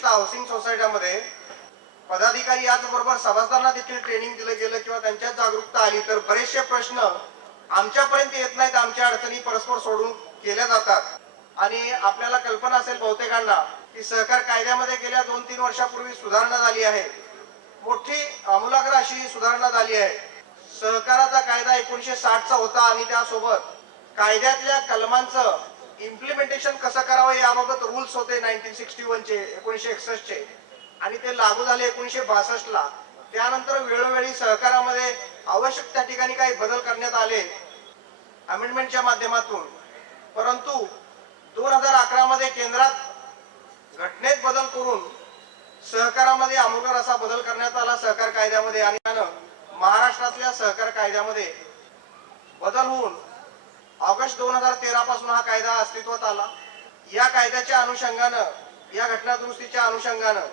विशेषतः हाऊसिंग सोसायट्यामध्ये पदाधिकारी याचबरोबर सभासदांना देखील ट्रेनिंग दिलं गेलं किंवा त्यांच्यात जागरूकता आली तर बरेचसे प्रश्न आमच्यापर्यंत येत नाहीत. आमच्या अडचणी परस्पर सोडून केल्या जातात. आणि आपल्याला कल्पना असेल बहुतेकांना की सहकार कायद्यामध्ये गेल्या दोन तीन वर्षापूर्वी सुधारणा झाली आहे. मोठी आमूलाग्र अशी सुधारणा झाली आहे. सहकाराचा कायदा एकोणीशे साठचा होता आणि त्यासोबत कायद्यातल्या कलमांचं इम्प्लिमेंटेशन कसं करावं याबाबत रूल्स होते नाईन्टीन सिक्स्टी वनचे एकोणीशे एकसष्टचे. आणि ते लागू झाले एकोणीशे बासष्टला. त्यानंतर वेळोवेळी सहकारामध्ये आवश्यक त्या ठिकाणी काही बदल करण्यात आले अमेंडमेंटच्या माध्यमातून. परंतु दोन हजार अकरामध्ये केंद्रात घटनेत बदल करून सहकारामध्ये आमूलकर असा बदल करण्यात आला सहकार कायद्यामध्ये. आणि महाराष्ट्रातल्या सहकार कायद्यामध्ये बदल होऊन ऑगस्ट दोन हजार तेरा पासून हा कायदा अस्तित्वात आला. या कायद्याच्या अनुषंगानं या घटना दुरुस्तीच्या अनुषंगानं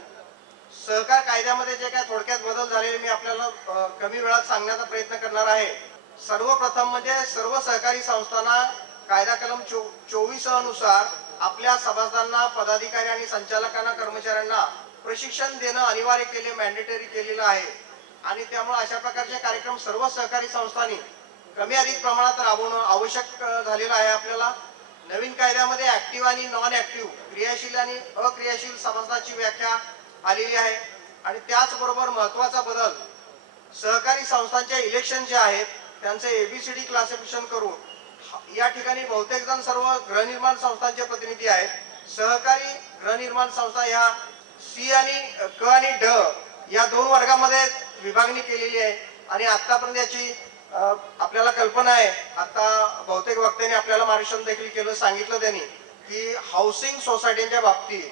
सहकार कायद्यामध्ये जे काय थोडक्यात बदल झालेले मी आपल्याला कमी वेळात सांगण्याचा प्रयत्न करणार आहे. सर्वप्रथम म्हणजे सर्व सहकारी संस्थांना कायदा कलम चोवीस अनुसार आपल्या सभासदांना पदाधिकारी आणि संचालकांना कर्मचाऱ्यांना प्रशिक्षण देणं अनिवार्य केले मॅन्डेटरी केलेलं आहे. आणि त्यामुळे अशा प्रकारचे कार्यक्रम सर्व सहकारी संस्थांनी कमी अधिक प्रमाणात राबवणं आवश्यक झालेलं आहे आपल्याला. नवीन कायद्यामध्ये ऍक्टिव्ह आणि नॉन ऍक्टिव्ह क्रियाशील आणि अक्रियाशील समाजाची व्याख्या आलेली आहे. आणि त्याचबरोबर महत्त्वाचा बदल सहकारी संस्थांचे इलेक्शन जे आहेत त्यांचे एबीसीडी क्लासिफिकेशन करून या ठिकाणी बहुतेक जण सर्व गृहनिर्माण संस्थांचे प्रतिनिधी आहेत. सहकारी गृहनिर्माण संस्था ह्या सी आणि क आणि ड या दोन वर्गामध्ये विभागणी केलेली आहे. आणि आतापर्यंत याची कल्पना आहे. आता बहुतेक वक्त्यांनी आपल्याला मार्गदर्शन देखील केलं सांगितलं त्यांनी की हाऊसिंग सोसायटीच्या बाबतीत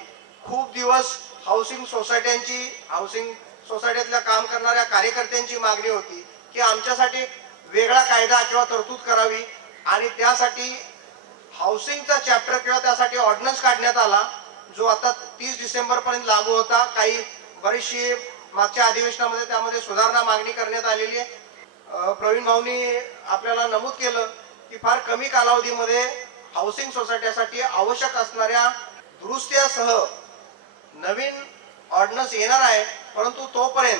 खूप दिवस हाऊसिंग सोसायट्यांची हाऊसिंग सोसायटीतल्या काम करणाऱ्या कार्यकर्त्यांची मागणी होती की आमच्यासाठी वेगळा कायदा किंवा तरतूद करावी आणि त्यासाठी हाऊसिंगचा चॅप्टर किंवा त्यासाठी ऑर्डिनन्स काढण्यात आला जो आता तीस डिसेंबर पर्यंत लागू होता. काही बरीचशी मागच्या अधिवेशनामध्ये त्यामध्ये सुधारणा मागणी करण्यात आलेली आहे. प्रवीण भाऊनी आपल्याला नमूद केलं की फार कमी कालावधीमध्ये हाऊसिंग सोसायटीसाठी आवश्यक असणाऱ्या दुरुस्त्यासह नवीन ऑर्डनन्स येणार आहे. परंतु तोपर्यंत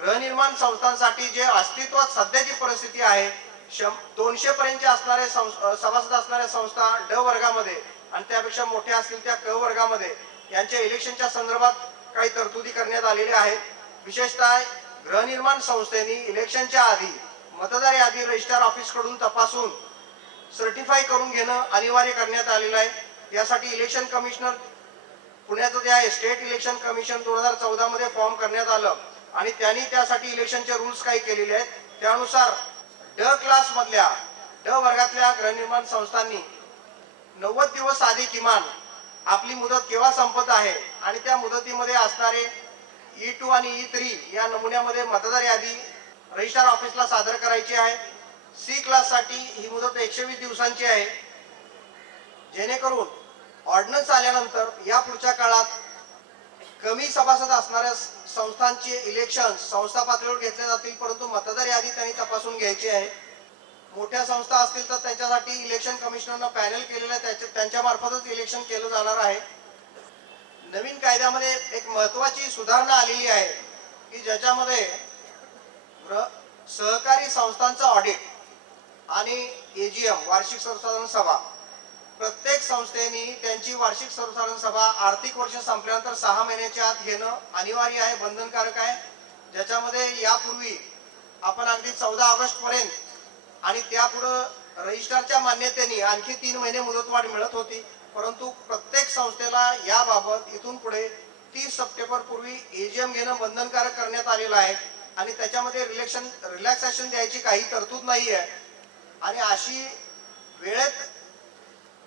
गृहनिर्माण संस्थांसाठी जे अस्तित्वात सध्याची परिस्थिती आहे शं- दोनशे पर्यंतचे असणारे संस- सभासद असणाऱ्या संस्था ड वर्गामध्ये आणि त्यापेक्षा मोठ्या असतील त्या क वर्गामध्ये यांच्या इलेक्शनच्या संदर्भात काही तरतुदी करण्यात आलेल्या आहेत. विशेषतः गृहनिर्माण संस्थेनी इलेक्शनच्या आधी मतदार यादी रजिस्ट्रार ऑफिसकडून तपासून सर्टिफाय करून घेणं अनिवार्य करण्यात आलेलं आहे. यासाठी इलेक्शन कमिशनर पुण्याचं जे आहे स्टेट इलेक्शन कमिशन दोन हजार चौदा मध्ये फॉर्म करण्यात आलं. आणि त्यांनी त्यासाठी इलेक्शनचे रूल्स काही केलेले आहेत. त्यानुसार ड क्लास मधल्या ड वर्गातल्या गृहनिर्माण संस्थांनी नव्वद दिवस आधी किमान आपली मुदत केव्हा संपत आहे आणि त्या मुदतीमध्ये असणारे e ई टू आणि e ई थ्री या नमुन्यामध्ये मतदार यादी रजिस्ट्रार ऑफिसला सादर करायची आहे. सी क्लाससाठी ही मुदत एकशे वीस दिवसांची आहे. जेणेकरून ऑर्डनन्स आल्यानंतर या पुढच्या काळात कमी सभासद असणाऱ्या संस्थांचे इलेक्शन संस्था पातळीवर घेतले जातील परंतु मतदार यादी त्यांनी तपासून घ्यायची आहे. मोठ्या संस्था असतील तर त्यांच्यासाठी इलेक्शन कमिशनरनं पॅनल केलेलं आहे. त्याच्या त्यांच्यामार्फतच इलेक्शन केलं जाणार आहे. नवीन कायद्यामध्ये एक महत्वाची सुधारणा आलेली आहे की ज्याच्यामध्ये सहकारी संस्थांचं ऑडिट आणि एजीएम वार्षिक सर्वसाधारण सभा. प्रत्येक संस्थेने त्यांची वार्षिक सर्वसाधारण सभा आर्थिक वर्ष संपल्यानंतर सहा महिन्याच्या आत घेणं अनिवार्य आहे बंधनकारक आहे. ज्याच्यामध्ये यापूर्वी आपण अगदी चौदा ऑगस्ट पर्यंत आणि त्यापुढं रजिस्ट्रारच्या मान्यतेने आणखी तीन महिने मुदतवाढ मिळत होती. परंतु प्रत्येक संस्थेला याबाबत इथून पुढे तीस सप्टेंबर पूर्वी एजीएम घेणं बंधनकारक करण्यात आलेलं आहे. आणि त्याच्यामध्ये रिलेक्शन रिलॅक्सेशन द्यायची काही तरतूद नाही आहे आणि अशी वेळेत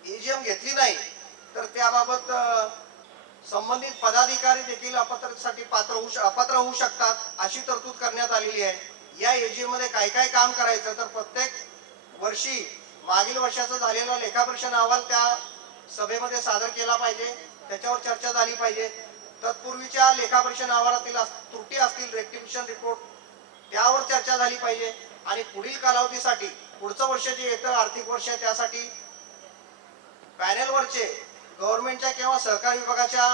एजीएम घेतली नाही तर त्याबाबत संबंधित पदाधिकारी देखील अपात्रतेसाठी पात्र होऊ अपात्र होऊ शकतात अशी तरतूद करण्यात आलेली आहे. या एजीएममध्ये काय काय काम करायचं? तर प्रत्येक वर्षी मागील वर्षाचा झालेला लेखापरीक्षण अहवाल त्या सभेमध्ये सादर केला पाहिजे. त्याच्यावर चर्चा झाली पाहिजे. तत्पूर्वीच्या लेखापरीक्षण अहवालातील त्रुटी असतील रेक्टिफिकेशन रिपोर्ट त्यावर चर्चा झाली पाहिजे. आणि पुढील कालावधीसाठी पुढचं वर्ष जे येतं आर्थिक वर्ष आहे त्यासाठी पॅनेलवरचे गव्हर्नमेंटच्या किंवा सहकार विभागाच्या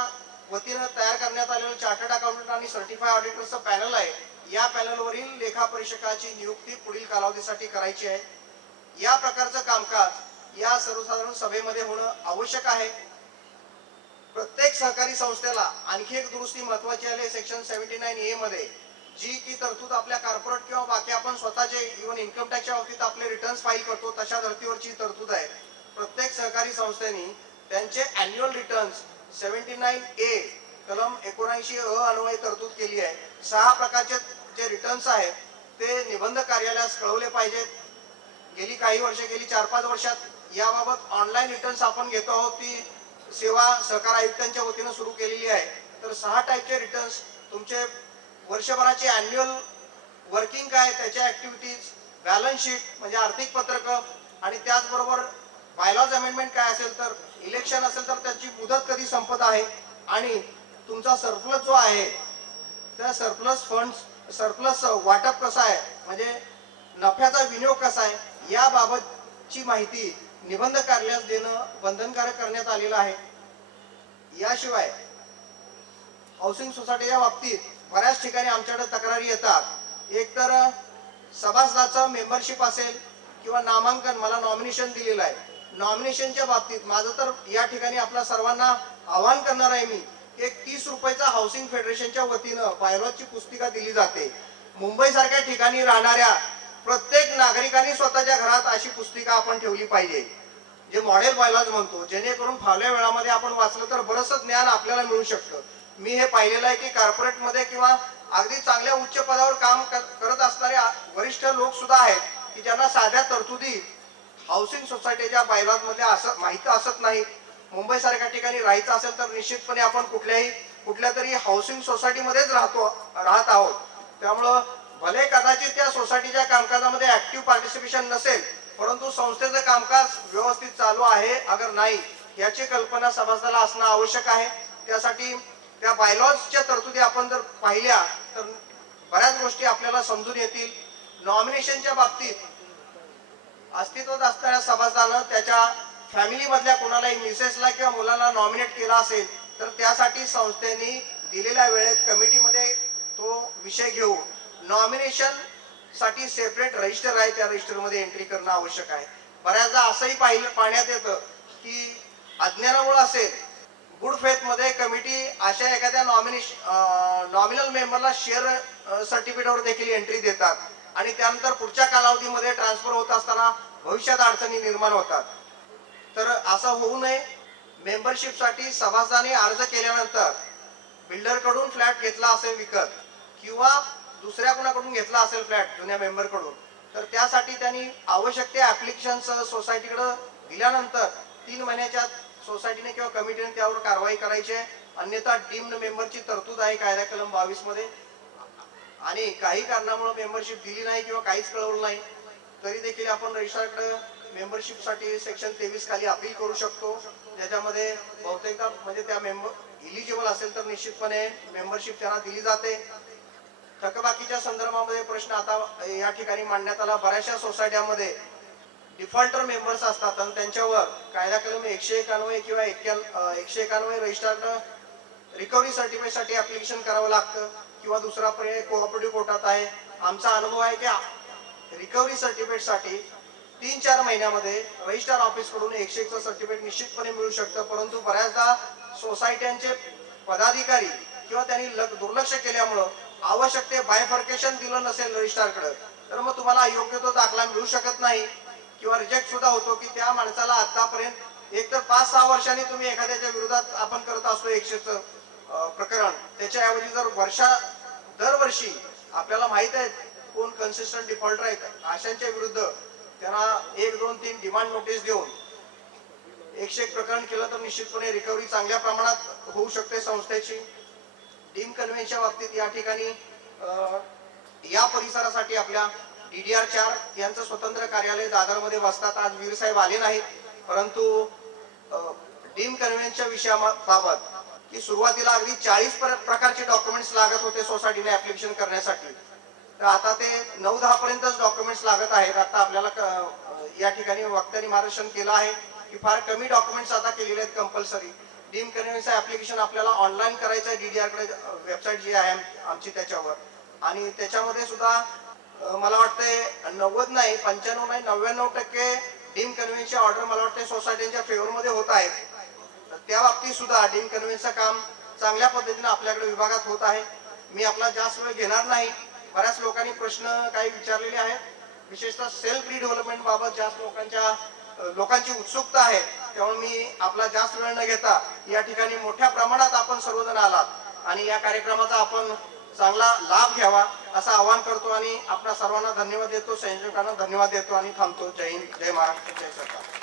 वतीनं तयार करण्यात आलेलं चार्टर्ड अकाउंटंट आणि सर्टिफाय ऑडिटरचं पॅनल आहे. या पॅनलवरील लेखा परीक्षकाची नियुक्ती पुढील कालावधीसाठी करायची आहे. या प्रकारचं कामकाज या सर्वसाधारण सभेमध्ये होणं आवश्यक आहे. प्रत्येक सहकारी संस्थेला आणखी एक दुरुस्ती महत्वाची आली सेक्शन सेव्हन्टी नाईन ए मध्ये जी की तरतूद आपल्या कॉर्पोरेट किंवा बाकी आपण स्वतःचे इव्हन इन्कम टॅक्सच्या बाबतीत आपले रिटर्न्स फाईल करतो तशा धर्तीवरची तरतूद आहे. प्रत्येक सहकारी संस्थेने त्यांचे annual returns seventy nine A कलम एकोणऐंशी अ अन्वये तरतूद केली आहे. सहा प्रकारचे जे रिटर्न्स आहेत ते निबंध कार्यालयास कळवले पाहिजेत. गेली काही वर्ष गेली चार पाच वर्षात याबाबत ऑनलाईन रिटर्न्स आपण घेतो आहोत ती सेवा सहकार आयुक्तांच्या वतीनं सुरू केलेली आहे. तर सहा टाईपचे रिटर्न्स तुमचे वर्षभराचे अॅन्युअल वर्किंग काय त्याच्या ऍक्टिव्हिटीज बॅलन्स शीट म्हणजे आर्थिक पत्रक आणि त्याचबरोबर बायलॉज अमेंडमेंट काय असेल तर इलेक्शन असेल तर त्याची मुदत कधी संपत आहे आणि तुमचा सरप्लस जो आहे त्या सरप्लस फंड सरप्लस वाटप कसं आहे म्हणजे नफ्याचा विनियोग कसा आहे याबाबतची माहिती निबंध कार्यास देणं बंधनकारक करण्यात आलेलं आहे. याशिवाय हाऊसिंग सोसायटीच्या बाबतीत बऱ्याच ठिकाणी आमच्याकडे तक्रारी येतात. एक तर सभासदाचं मेंबरशिप असेल किंवा नामांकन मला नॉमिनेशन दिलेलं आहे. नॉमिनेशनच्या बाबतीत माझं तर या ठिकाणी आपल्या सर्वांना आवाहन करणार आहे मी एक तीस रुपयाचा हाऊसिंग फेडरेशनच्या वतीनं बायलॉजची पुस्तिका दिली जाते. मुंबईसारख्या ठिकाणी राहणाऱ्या प्रत्येक नागरिकांनी स्वतःच्या घरात अशी पुस्तिका आपण ठेवली पाहिजे. जे मॉडेल बायलॉज म्हणतो जेणेकरून फावल्या वेळामध्ये आपण वाचलं तर बरंच ज्ञान आपल्याला मिळू शकतं. मी हे पाहिलेलं आहे की कॉर्पोरेटमध्ये किंवा अगदी चांगल्या उच्च पदावर काम करत असणारे वरिष्ठ लोक सुद्धा आहेत की ज्यांना साध्या तरतुदी हाऊसिंग सोसायटीच्या बायलॉजमध्ये असं माहिती असत नाही. मुंबई सारख्या ठिकाणी राहायचं असेल तर निश्चितपणे आपण कुठल्याही कुठल्या तरी हाऊसिंग सोसायटीमध्येच राहतो राहत आहोत. त्यामुळं भले कदाचित त्या सोसायटीच्या कामकाजामध्ये ऍक्टिव्ह पार्टिसिपेशन नसेल परंतु संस्थेचं कामकाज व्यवस्थित चालू आहे अगर नाही याची कल्पना सभासदाला असणं आवश्यक आहे. त्यासाठी त्या बायलॉजच्या तरतुदी आपण जर पाहिल्या तर बऱ्याच गोष्टी आपल्याला समजून येतील. नॉमिनेशनच्या बाबतीत अस्तित्वात असणाऱ्या सभासदानं त्याच्या फॅमिलीमधल्या कोणालाही मिसेसला किंवा मुलाला नॉमिनेट केला असेल तर त्यासाठी संस्थेने दिलेल्या वेळेत कमिटीमध्ये तो विषय घेऊन नॉमिनेशनसाठी सेपरेट रजिस्टर आहे त्या रजिस्टरमध्ये एंट्री करणं आवश्यक आहे. बऱ्याचदा असंही पाहिलं पाहण्यात येतं की अज्ञानामुळे असेल गुड फेथमध्ये कमिटी अशा एखाद्या नॉमिनेशन नॉमिनल मेंबरला शेअर सर्टिफिकेटवर देखील एंट्री देतात. आणि त्यानंतर पुढच्या कालावधीमध्ये ट्रान्सफर होत असताना भविष्यात अडचणी निर्माण होतात. तर असं होऊ नये. मेंबरशिपसाठी सभासदाने अर्ज केल्यानंतर बिल्डरकडून फ्लॅट घेतला असेल विकत किंवा दुसऱ्या कोणाकडून घेतला असेल फ्लॅट जुन्या मेंबरकडून तर त्यासाठी त्यांनी आवश्यक ते ऍप्लिकेशन सोसायटीकडे दिल्यानंतर तीन महिन्याच्या सोसायटीने किंवा कमिटीने त्यावर कारवाई करायची अन्यथा डीम्ड मेंबरची तरतूद आहे कायदा कलम बावीसमध्ये. आणि काही कारणामुळे मेंबरशिप दिली नाही किंवा काहीच कळवलं नाही तरी देखील आपण रजिस्ट्रारकडे मेंबरशिपसाठी सेक्शन तेवीस खाली अपील करू शकतो. ज्याच्यामध्ये बहुतेकदा म्हणजे त्या मेंबर इलिजिबल असेल तर निश्चितपणे मेंबरशिप त्यांना दिली जाते. थकबाकीच्या संदर्भामध्ये प्रश्न आता या ठिकाणी मांडण्यात आला. बऱ्याचशा सोसायट्यामध्ये डिफॉल्टर मेंबर्स असतात आणि त्यांच्यावर कायदा कलम एकशे एकान्नवे किंवा एकशे एकान्नवे रजिस्टरनं रिकव्हरी सर्टिफिकेटसाठी ऍप्लिकेशन करावं लागतं किंवा दुसरा पर्याय कोऑपरेटिव्ह कोर्टात आहे. आमचा अनुभव आहे की रिकव्हरी सर्टिफिकेटसाठी तीन चार महिन्यामध्ये रजिस्ट्रार ऑफिसकडून एकशे एकचं सर्टिफिकेट निश्चितपणे मिळू शकतं. परंतु बऱ्याचदा सोसायट्यांचे पदाधिकारी किंवा त्यांनी लग- दुर्लक्ष केल्यामुळं आवश्यक ते बायफर्केशन दिलं नसेल रजिस्ट्रारकडे तर मग तुम्हाला योग्य तो दाखला मिळू शकत नाही किंवा रिजेक्ट सुद्धा होतो की त्या माणसाला आतापर्यंत एक तर पाच सहा वर्षांनी तुम्ही एखाद्याच्या विरोधात आपण करत असतो एकशेच प्रकरण. त्याच्याऐवजी जर वर्षा दरवर्षी आपल्याला माहीत आहे कोण कन्सिस्टंट डिफॉल्टर आहेत अशांच्या विरुद्ध त्यांना एक दोन तीन डिमांड नोटीस देऊन एकशे एक प्रकरण केलं तर निश्चितपणे रिकव्हरी चांगल्या प्रमाणात होऊ शकते संस्थेची. डीम कन्व्हेन्सच्या बाबतीत या ठिकाणी या परिसरासाठी आपल्या डीडीआर चार यांचं स्वतंत्र कार्यालय दादरमध्ये बसतात. आज वीर साहेब आले नाहीत. परंतु डीम कन्व्हेन्सच्या विषयाबाबत की सुरुवातीला अगदी चाळीस प्रकारचे डॉक्युमेंट्स लागत होते सोसायटीने ऍप्लिकेशन करण्यासाठी. तर आता ते नऊ दहा पर्यंतच डॉक्युमेंट्स लागत आहेत. आता आपल्याला या ठिकाणी वक्त्यांनी मार्गदर्शन केलं आहे की फार कमी डॉक्युमेंट्स आता केलेले आहेत कंपल्सरी. डीम कन्व्हेन्स ऍप्लिकेशन आपल्याला ऑनलाईन करायचं आहे डीडीआरकडे वेबसाईट जी आहे आमची त्याच्यावर. आणि त्याच्यामध्ये सुद्धा मला वाटतंय नव्वद नाही पंच्याण्णव नाही नव्याण्णव टक्के डीम कन्व्हेन्सच्या ऑर्डर मला वाटते सोसायटीच्या फेवरमध्ये होत आहेत. तर त्या बाबतीत सुद्धा डीम कन्व्हेन्सचं काम चांगल्या पद्धतीने आपल्याकडे विभागात होत आहे. मी आपला जास्त वेळ घेणार नाही. बऱ्याच लोकांनी प्रश्न काही विचारलेले आहेत. विशेषतः सेल्फ रिडेव्हलपमेंट बाबत जास्त लोकांच्या लोकांची उत्सुकता आहे त्यामुळे मी आपला जास्त वेळ न घेता या ठिकाणी मोठ्या प्रमाणात आपण सर्वजण आलात. आणि या कार्यक्रमाचा आपण चांगला लाभ घ्यावा असं आवाहन करतो आणि आपल्या सर्वांना धन्यवाद देतो संयोजकांना धन्यवाद देतो आणि थांबतो. जय हिंद जय महाराष्ट्र जय सरकार.